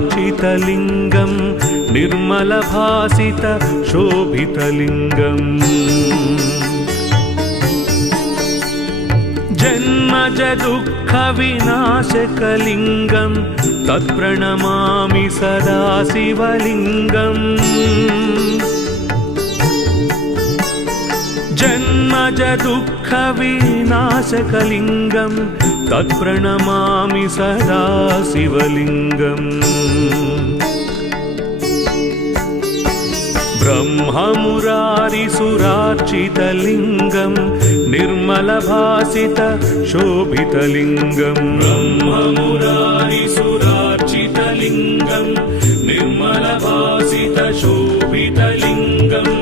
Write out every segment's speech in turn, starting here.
ब्रह्ममुरारिसुरार्चितलिङ्गं निर्मलभासित शोभितलिङ्गम् जन्मज दुःखविनाशकलिङ्गं तत्प्रणमामि सदा शिवलिङ्गम् जन्मज दुःखविनाशकलिङ्गं तत्प्रणमामि सदा शिवलिङ्गम् ब्रह्ममुरारिसुरार्चितलिङ्गं निर्मलभासित शोभितलिङ्गम् ब्रह्ममुरारिसुरार्चितलिङ्गं निर्मलभासित शोभितलिङ्गम्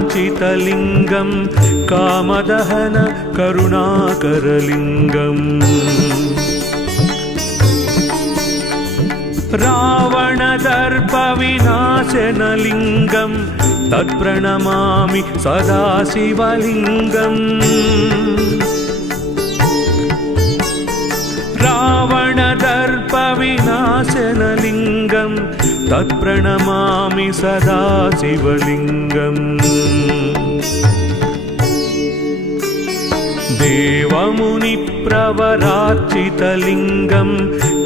देवमुनिप्रवरार्चितलिङ्गं कामदहन करुणाकरलिङ्गम् रावणदर्पविनाशनलिङ्गं तत्प्रणमामि सदा शिवलिङ्गम् रावणदर्पविनाशनलिङ्गं तत्प्रणमामि सदा शिवलिङ्गम् देवमुनिप्रवरार्चितलिङ्गं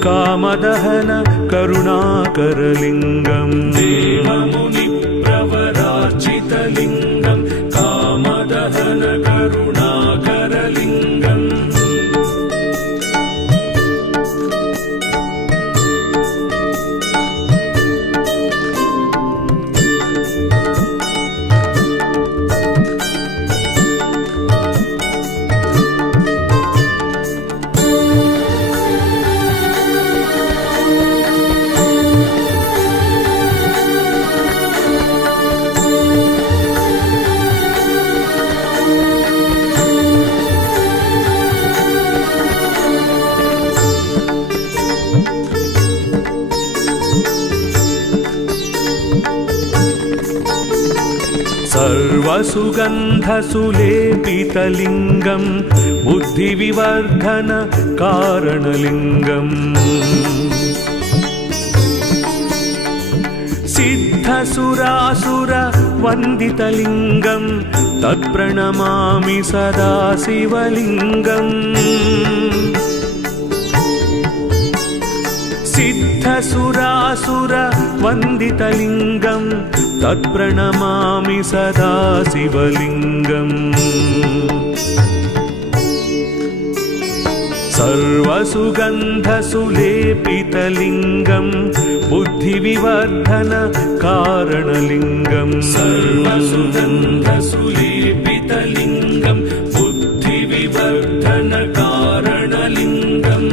कामदहन करुणाकरलिङ्गम् देवमुनिप्रवरार्चितलिङ्गं कामदहन करुणाकरलिङ्गम् सर्वसुगन्धसुलेपितलिङ्गं बुद्धिविवर्धन कारणलिङ्गम् सिद्धसुरासुरवन्दितलिङ्गं तत्प्रणमामि सदा शिवलिङ्गम् सिद्धसुरासुरवन्दितलिङ्गं तत्प्रणमामि सदा शिवलिङ्गम् सर्वसुगन्धसुलेपितलिङ्गं बुद्धिविवर्धन कारणलिङ्गं सर्वसुगन्धसुलेपितलिङ्गं बुद्धिविवर्धन कारणलिङ्गम्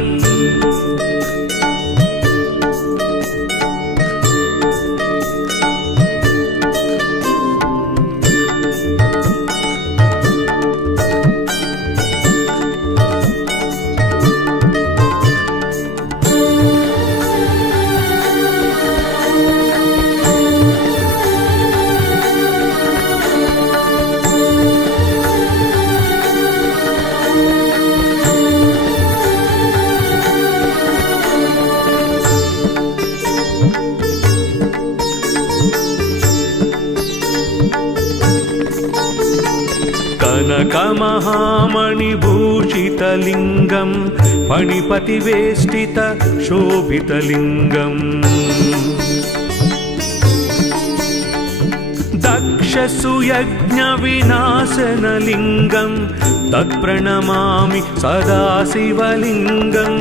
कनकमहामणिभूषितलिङ्गं फणिपतिवेष्टित शोभितलिङ्गम् दक्षसुयज्ञविनाशनलिङ्गं तत्प्रणमामि सदा शिवलिङ्गम्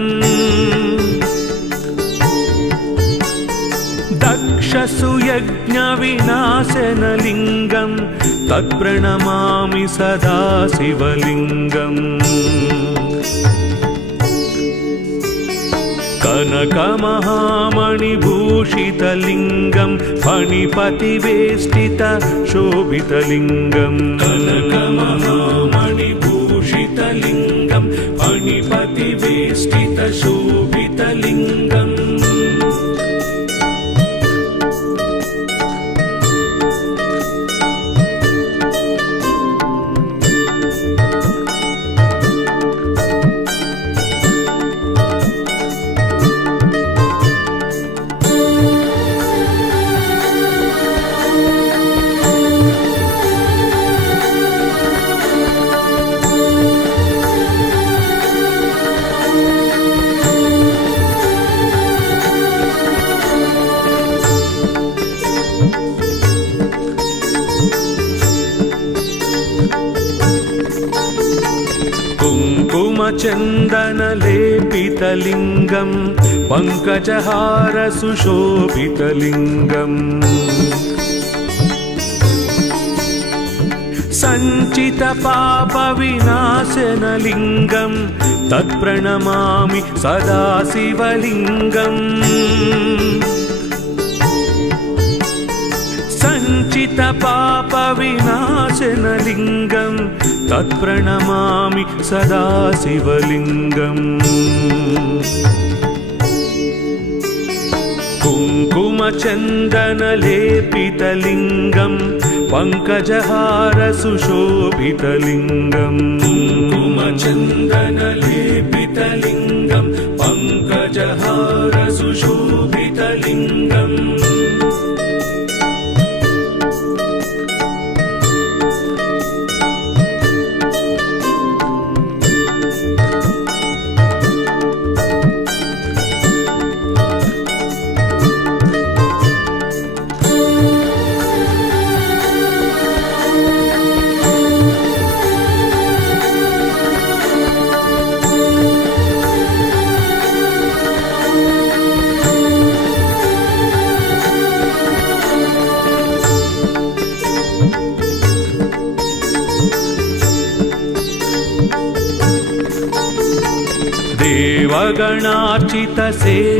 यज्ञविनाशनलिङ्गं तत्प्रणमामि सदा शिवलिङ्गम् कनकमहामणिभूषितलिङ्गं फणिपतिवेष्टितशोभितलिङ्गं कनकमहामणिभूषितलिङ्गं फणिपतिवेष्टितशोभितलिङ्गम् कुङ्कुमचन्दनलेपितलिङ्गं पङ्कजहारसुशोभितलिङ्गम् सञ्चितपापविनाशनलिङ्गं तत्प्रणमामि सदा शिवलिङ्गम् सञ्चितपापविनाशनलिङ्गं तत्प्रणमामि सदा शिवलिङ्गम् कुङ्कुमचन्दनलेपितलिङ्गं पङ्कजहारसुशोभितलिङ्गम् कुङ्कुमचन्दनलेपितलिङ्गं पङ्कजहारसुशोभितलिङ्गम्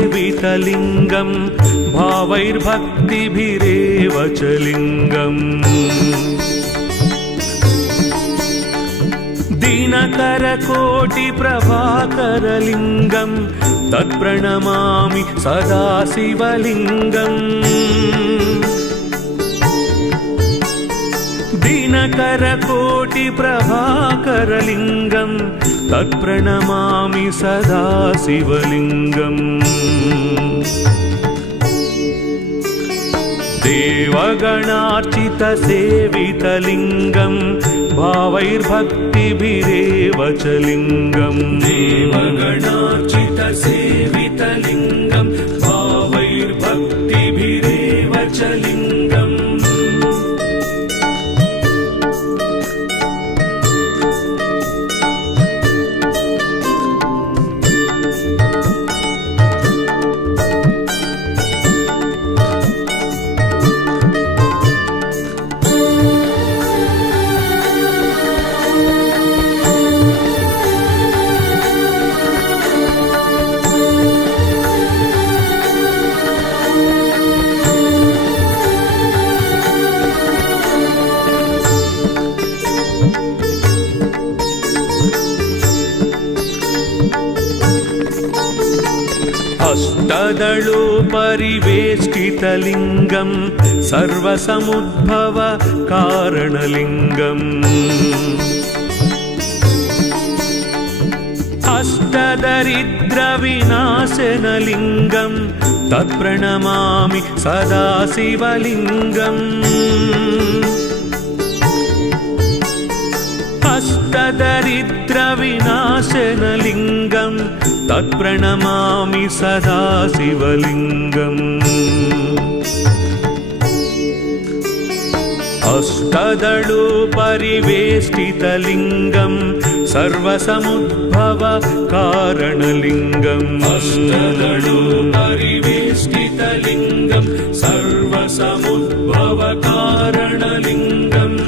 देवगणार्चितसेवितलिङ्गं भावैर्भक्तिभिरेव च लिङ्गम् दिनकरकोटिप्रभाकरलिङ्गं तत्प्रणमामि सदा शिवलिङ्गम् दिनकरकोटिप्रभाकरलिङ्गं तत्प्रणमामि सदा शिवलिङ्गम् देवगणार्चितसेवितलिङ्गं भावैर्भक्तिभिरेव च लिङ्गम् देवगणार्चितसेवितलिङ्गं भावैर्भक्तिभिरेव च लिङ्गम् अष्टदलोपरिवेष्टितलिङ्गं सर्वसमुद्भवकारणलिङ्गम् अष्टदरिद्रविनाशनलिङ्गं तत्प्रणमामि सदा शिवलिङ्गम् अष्टदरिद्रविनाशनलिङ्गं तत्प्रणमामि सदा शिवलिङ्गम् अष्टदलोपरिवेष्टितलिङ्गं सर्वसमुद्भव कारणलिङ्गम् अष्टदलो परिवेष्टितलिङ्गम् सर्वसमुद्भव कारणलिङ्गम्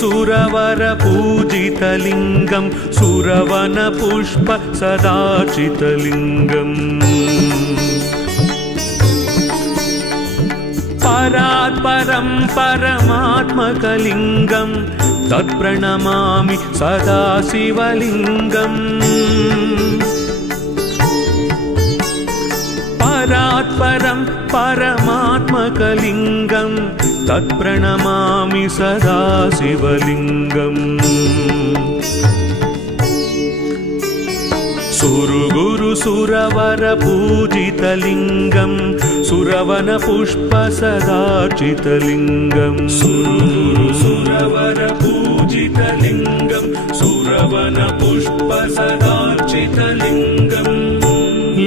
सुरवर पूजितलिङ्गं सुरवन पुष्प सदाचितलिङ्गम् परात्परं परमात्मकलिङ्गं तत्प्रणमामि सदा शिवलिङ्गम् परात्परं परमात्मकलिङ्गं तत्प्रणमामि सदा शिवलिङ्गम् सुरगुरु सुरवर पूजितलिङ्गं सुरवन पुष्प सदाचितलिङ्गं सुरगुरु सुरवर पूजितलिङ्गं सुरवन पुष्प सदाचितलिङ्गम्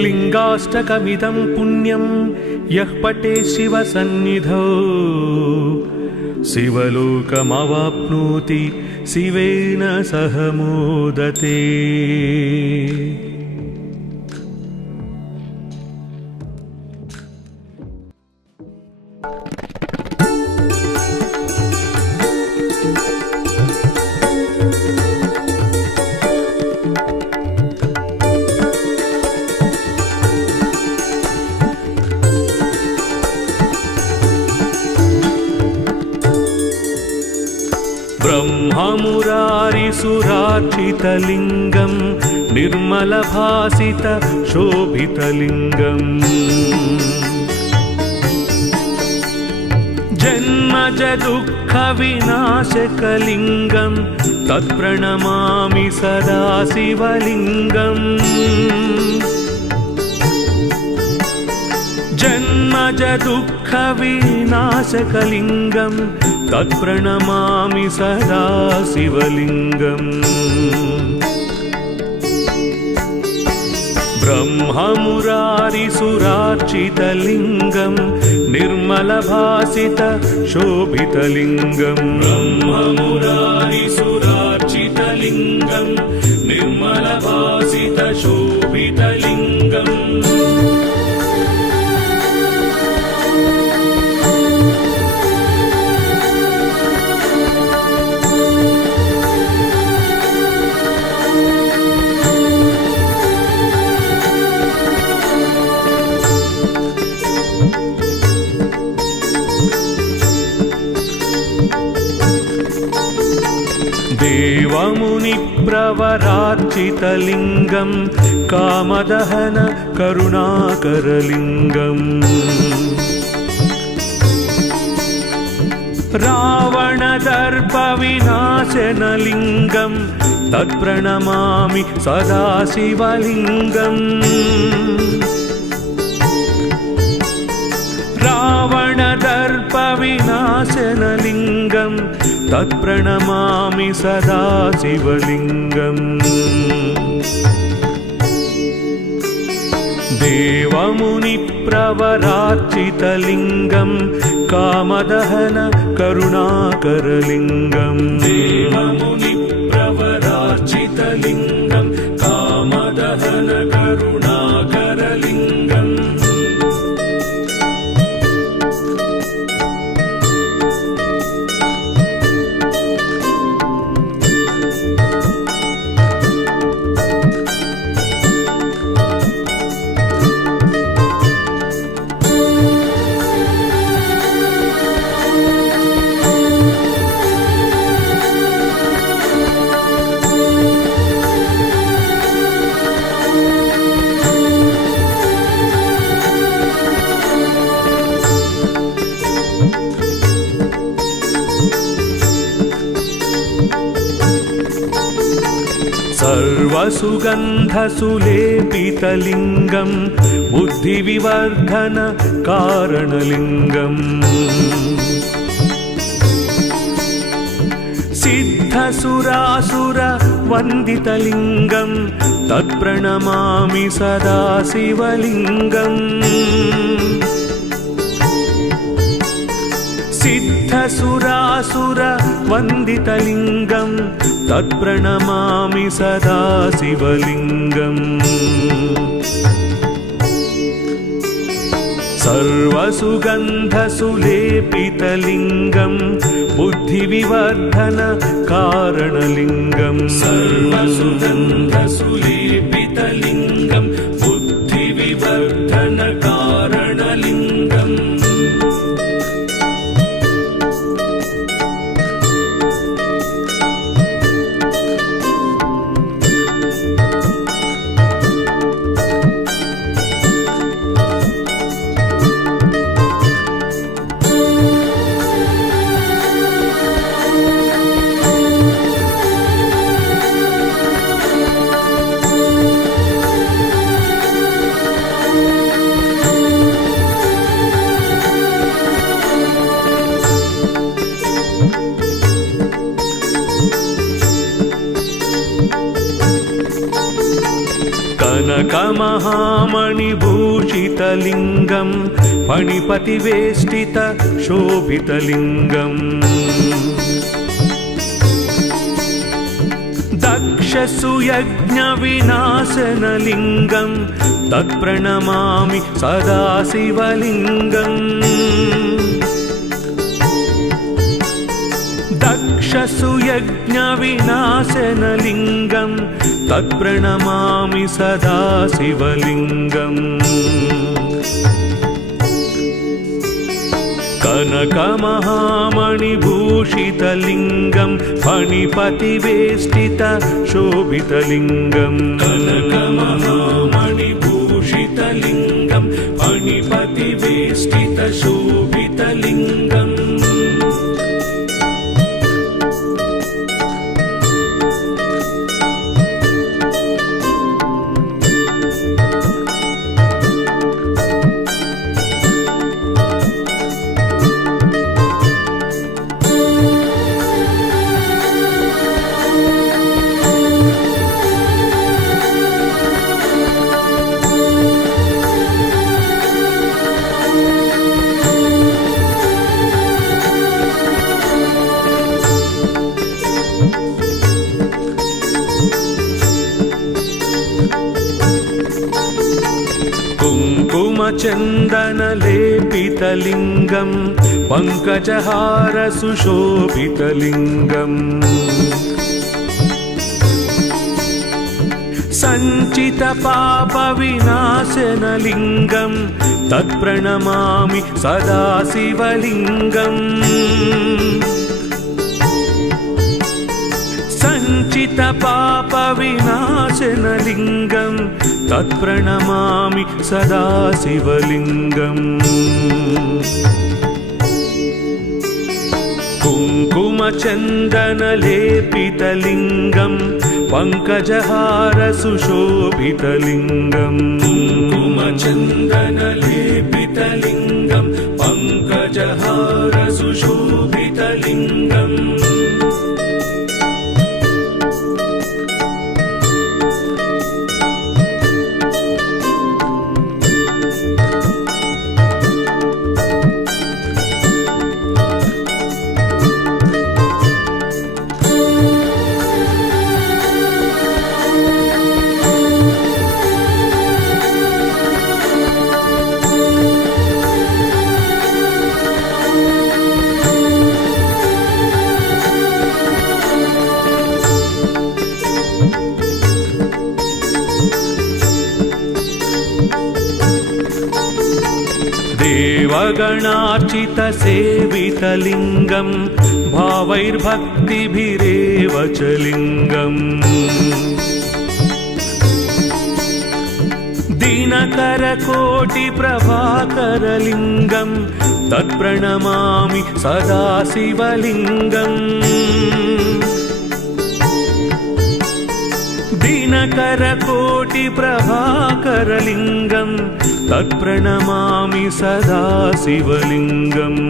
लिङ्गाष्टकमिदं पुण्यं यः पठे शिवसन्निधौ शिवलोकमवाप्नोति शिवेन सह मोदते। ब्रह्ममुरारिसुरार्चितलिङ्गं निर्मलभासित शोभितलिङ्गम् जन्मजदुःखविनाशकलिङ्गं तत्प्रणमामि सदा शिवलिङ्गम् जन्मजदुःखविनाशकलिङ्गं तत्प्रणमामि सदा शिवलिङ्गम् ब्रह्ममुरारिसुरार्चितलिङ्गं निर्मलभासित शोभितलिङ्गं ब्रह्ममुरारिसुरार्चितलिङ्गं निर्मलभासित शोभितलिङ्गम् देवमुनिप्रवरार्चितलिङ्गं कामदहन करुणाकरलिङ्गम् रावणदर्पविनाशनलिङ्गं तत्प्रणमामि सदा शिवलिङ्गम् रावणदर्पविनाशनलिङ्गं तत्प्रणमामि सदा शिवलिङ्गम् देवमुनिप्रवरार्चितलिङ्गं कामदहन करुणाकरलिङ्गम् देवमुनिप्रवरार्चितलिङ्गं कामदहन करुणाकरलिङ्गम् सर्वसुगन्धसुलेपितलिङ्गं बुद्धिविवर्धन कारणलिङ्गम् सिद्धसुरासुरवन्दितलिङ्गं तत्प्रणमामि सदा शिवलिङ्गम् सिद्धसुरासुरवन्दितलिङ्गं तत्प्रणमामि सदा शिवलिङ्गम् सर्वसुगन्धसुलेपितलिङ्गं बुद्धिविवर्धन कारणलिङ्गम् सर्वसुगन्धसुलेपितलिङ्गं बुद्धिविवर्धन कारणलिङ्गम् कनकमहामणिभूषितलिङ्गं फणिपतिवेष्टित शोभितलिङ्गम् दक्षसुयज्ञविनाशनलिङ्गं तत्प्रणमामि सदा शिवलिङ्गम् दक्षसुयज्ञविनाशनलिङ्गं तत्प्रणमामि सदा शिवलिङ्गम् कनकमहामणिभूषितलिङ्गं फणिपतिवेष्टित शोभितलिङ्गम् कनकमहामणिभूषितलिङ्गं फणिपतिवेष्टित शोभितलिङ्गम् कुङ्कुमचन्दनलेपितलिङ्गं पङ्कजहार सुशोभितलिङ्गम् सञ्चितपापविनाशनलिङ्गं तत्प्रणमामि सदा शिवलिङ्गम् सञ्चितपापविनाशनलिङ्गं तत्प्रणमामि सदा शिवलिङ्गम् कुङ्कुमचन्दनलेपितलिङ्गं पङ्कजहार सुशोभितलिङ्गम् कुङ्कुमचन्दनलेपितलिङ्गं पङ्कजहार सुशोभितलिङ्गम् देवगणार्चितसेवितलिङ्गं भावैर्भक्तिभिरेव च लिङ्गम् दिनकरकोटिप्रभाकरलिङ्गं तत्प्रणमामि सदा शिवलिङ्गम् दिनकरकोटिप्रभाकरलिङ्गं तत्प्रणमामि सदा शिवलिङ्गम्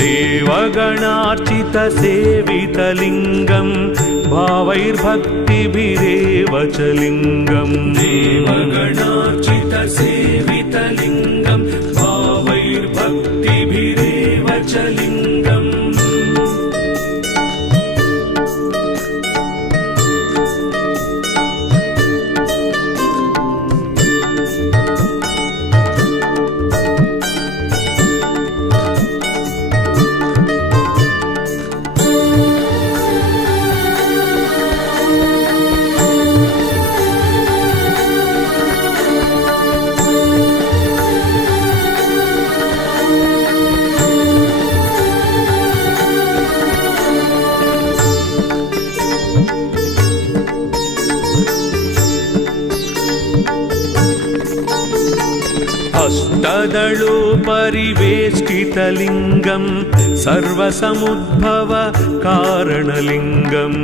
देवगणार्चितसेवितलिङ्गं भावैर्भक्तिभिरेव च लिङ्गम् देवगणार्चितसेवितलिङ्गं भावैर्भक्तिभिरेव च लिङ्गम् अष्टदलोपरिवेष्टितलिङ्गं सर्वसमुद्भव कारणलिङ्गम्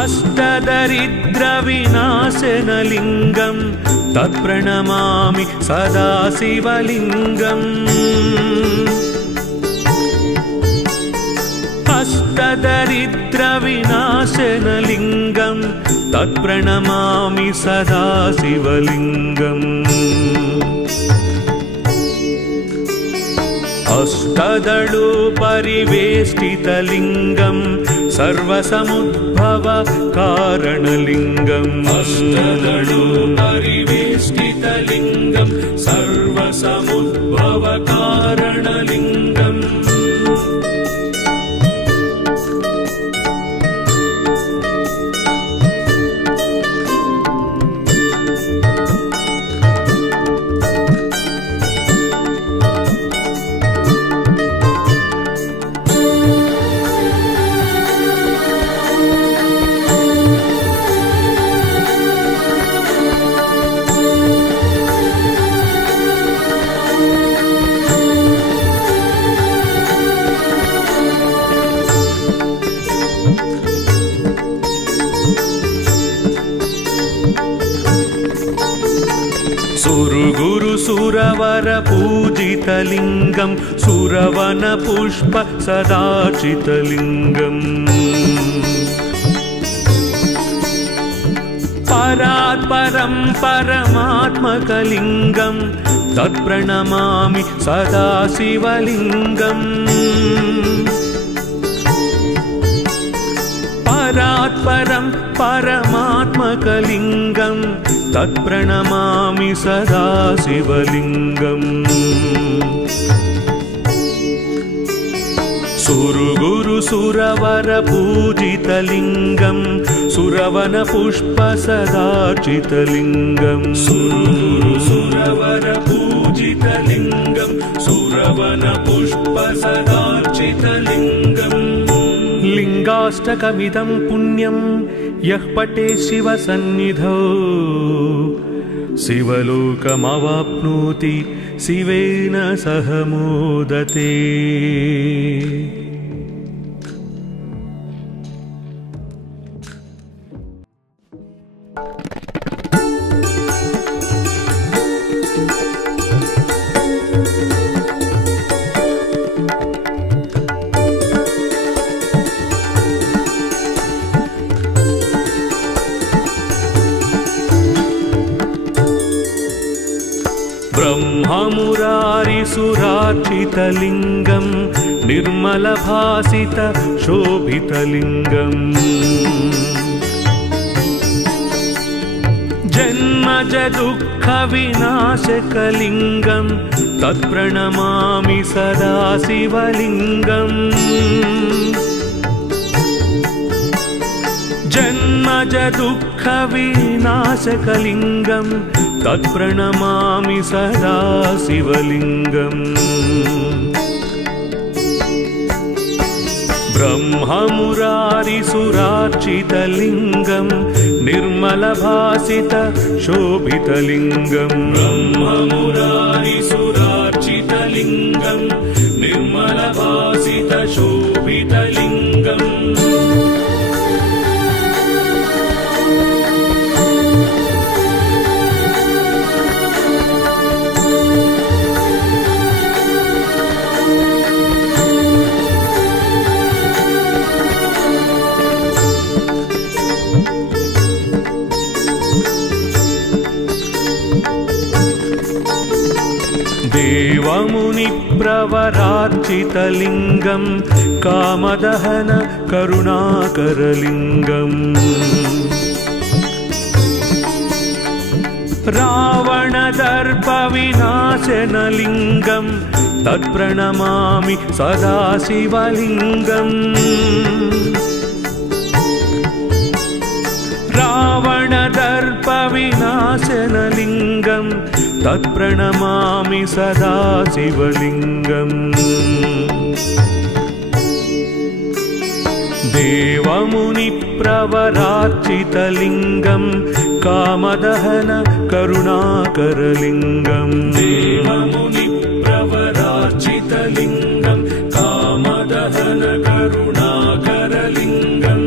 अष्टदरिद्रविनाशनलिङ्गं तत्प्रणमामि सदा शिवलिङ्गम् अष्टदरिद्रविनाशनलिङ्गं तत्प्रणमामि सदा शिवलिङ्गम् अष्टदलोपरिवेष्टितलिङ्गं सर्वसमुद्भव कारणलिङ्गम् अष्टदलोपरिवेष्टितलिङ्गं सर्वसमुद्भव कारणलिङ्गम् सुरवरपूजितलिङ्गं सुरवनपुष्प सदार्चितलिङ्गम् परात्परं परमात्मकलिङ्गं तत्प्रणमामि सदा शिवलिङ्गम् परात्परं परमात्मकलिङ्गं तत्प्रणमामि सदा शिवलिङ्गम् सुरवरपूजितलिङ्गं सुरवनपुष्प सदार्चितलिङ्गम् सुरवरपूजितलिङ्गं सुरवनपुष्प सदार्चितलिङ्गम् लिङ्गाष्टकमिदं पुण्यं यः पठे शिवसन्निधौ शिवलोकमवाप्नोति शिवेन सह मोदते। ब्रह्ममुरारिसुरार्चितलिङ्गं निर्मलभासित शोभितलिङ्गम् जन्मज दुःखविनाशकलिङ्गं तत्प्रणमामि सदा शिवलिङ्गम् जन्मज दुःखविनाशकलिङ्गं तत्प्रणमामि सदा शिवलिङ्गम् ब्रह्ममुरारिसुरार्चितलिङ्गं निर्मलभासित शोभितलिङ्गं ब्रह्ममुरारिसुरार्चितलिङ्गं निर्मलभासित शोभितलिङ्गम् देवमुनिप्रवरार्चितलिङ्गं कामदहन करुणाकरलिङ्गम् रावणदर्पविनाशनलिङ्गं तत्प्रणमामि सदा शिवलिङ्गम् रावणदर्पविनाशनलिङ्गं तत्प्रणमामि सदा शिवलिङ्गम् देवमुनिप्रवरार्चितलिङ्गं कामदहन करुणाकरलिङ्गम् देवमुनिप्रवरार्चितलिङ्गं कामदहन करुणाकरलिङ्गम्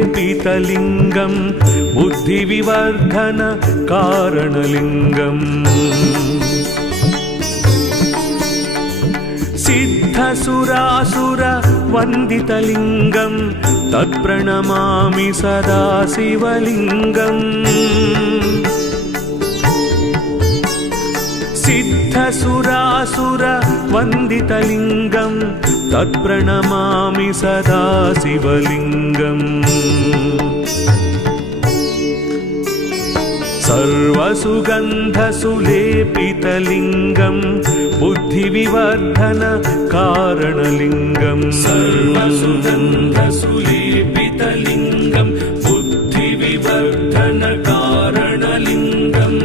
सर्वसुगन्धसुलेपितलिङ्गं बुद्धिविवर्धन कारणलिङ्गम् सिद्धसुरासुरवन्दितलिङ्गं तत्प्रणमामि सदा शिवलिङ्गम् सिद्धसुरासुरवन्दितलिङ्गं तत्प्रणमामि सदा शिवलिङ्गम् सर्वसुगन्धसुलेपितलिङ्गं बुद्धिविवर्धन कारणलिङ्गम् सर्वसुगन्धसुलेपितलिङ्गं बुद्धिविवर्धन कारणलिङ्गम्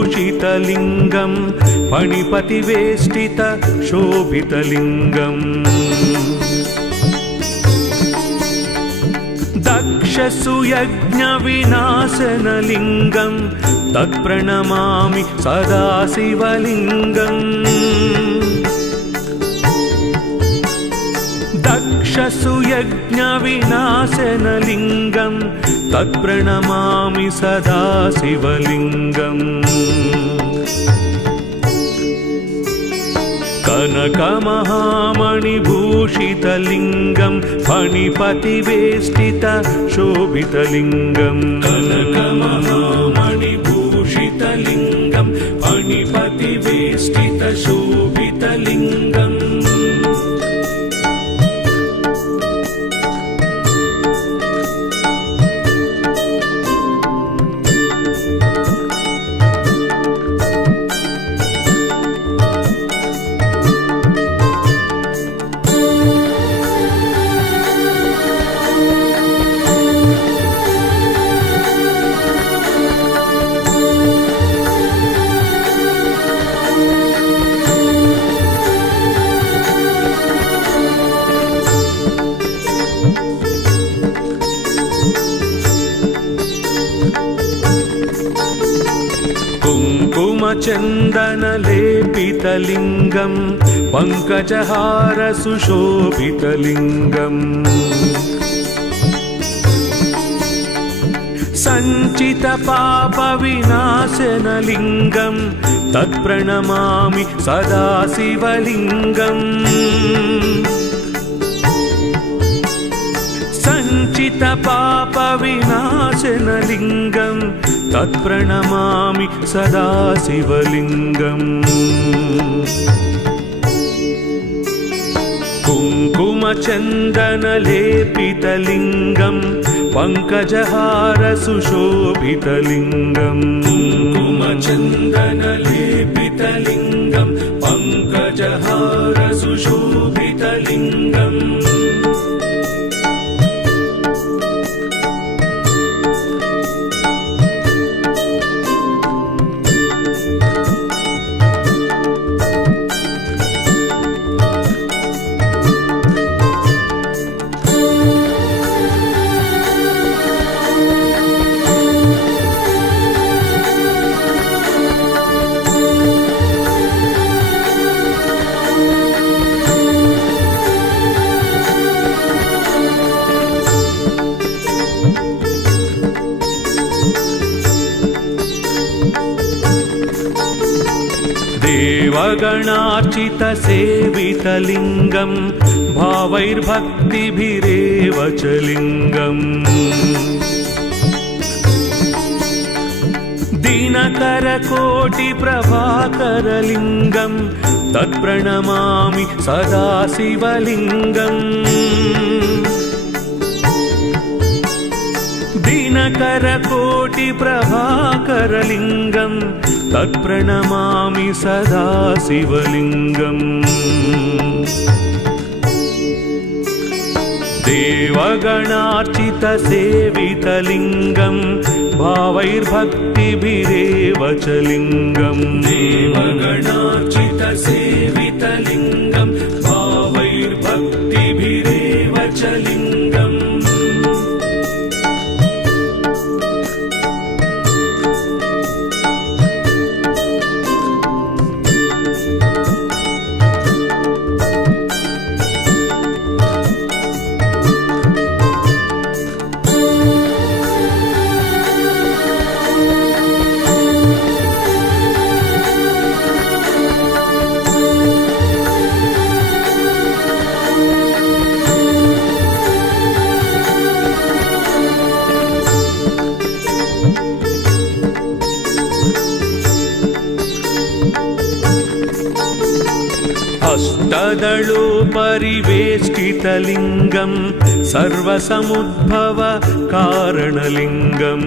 कनकमहामणिभूषितलिङ्गं फणिपतिवेष्टित शोभितलिङ्गम् दक्षसुयज्ञविनाशनलिङ्गं तत्प्रणमामि सदा शिवलिङ्गम् दक्षसुयज्ञविनाशनलिङ्गं तत्प्रणमामि सदा शिवलिङ्गम् कनकमहामणिभूषितलिङ्गं फणिपतिवेष्टित शोभितलिङ्गम् कनकमहामणिभूषितलिङ्गं फणिपतिवेष्टित शोभितलिङ्गम् कुङ्कुमचन्दनलेपितलिङ्गं पङ्कजहार सुशोभितलिङ्गम् सञ्चितपापविनाशनलिङ्गं तत्प्रणमामि सदा शिवलिङ्गम् सञ्चितपापविनाशनलिङ्गं तत्प्रणमामि सदा शिवलिङ्गम् कुङ्कुमचन्दनलेपितलिङ्गं पङ्कजहार सुशोभितलिङ्गम् कुङ्कुमचन्दनलेपितलिङ्गं पङ्कजहार सुशोभितलिङ्गम् देवगणार्चितसेवितलिङ्गं भावैर्भक्तिभिरेव च लिङ्गम् दिनकरकोटिप्रभाकरलिङ्गं तत्प्रणमामि सदा शिवलिङ्गम् दिनकरकोटिप्रभाकरलिङ्गं तत्प्रणमामि सदा शिवलिङ्गम् देवगणार्चितसेवितलिङ्गं भावैर्भक्तिभिरेव च लिङ्गम् देवगणार्चितसेवितलिङ्गं भावैर्भक्तिभिरेव च लिङ्गम् अष्टदलोपरिवेष्टितलिङ्गं सर्वसमुद्भव कारणलिङ्गम्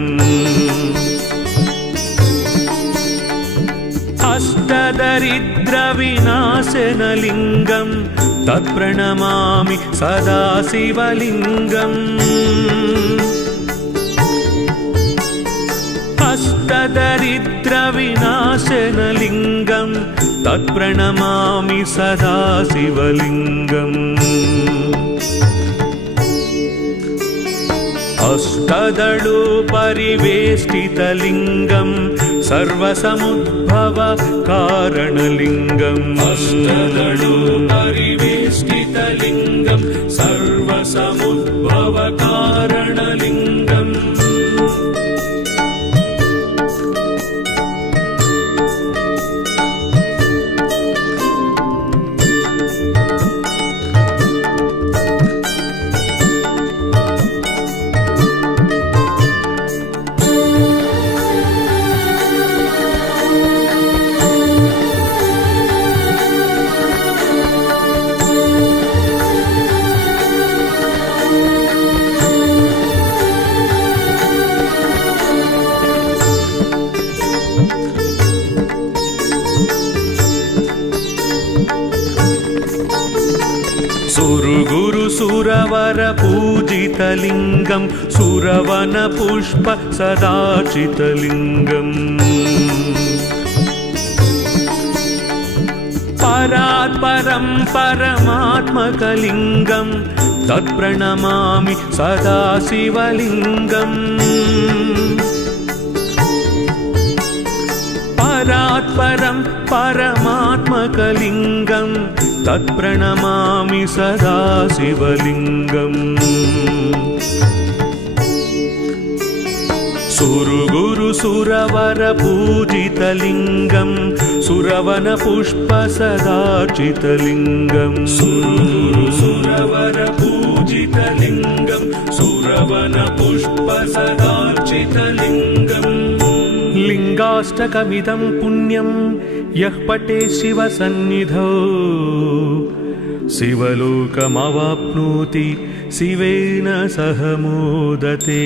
अष्टदरिद्रविनाशनलिङ्गं तत्प्रणमामि सदा शिवलिङ्गम् अष्टदरिद्रविनाशनलिङ्गं तत्प्रणमामि सदा शिवलिङ्गम् अष्टदलोपरिवेष्टितलिङ्गं सर्वसमुद्भव कारणलिङ्गम् अष्टदलोपरिवेष्टितलिङ्गं सर्वसमुद्भव कारणलिङ्गम् सुरगुरु सुरवर पूजितलिङ्गं सुरवन पुष्प सदाचितलिङ्गम् परात्परं परमात्मकलिङ्गं तत्प्रणमामि सदा शिवलिङ्गम् परात्परं परमात्मकलिङ्गं तत्प्रणमामि सदा शिवलिङ्गम् सुरगुरुसुरवरपूजितलिङ्गं सुरवनपुष्पसदार्चितलिङ्गं सुरगुरुसुरवरपूजितलिङ्गं सुरवनपुष्पसदार्चितलिङ्गम् लिङ्गाष्टकमिदं पुण्यं यः पठे शिवसन्निधौ शिवलोकमवाप्नोति शिवेन सह मोदते।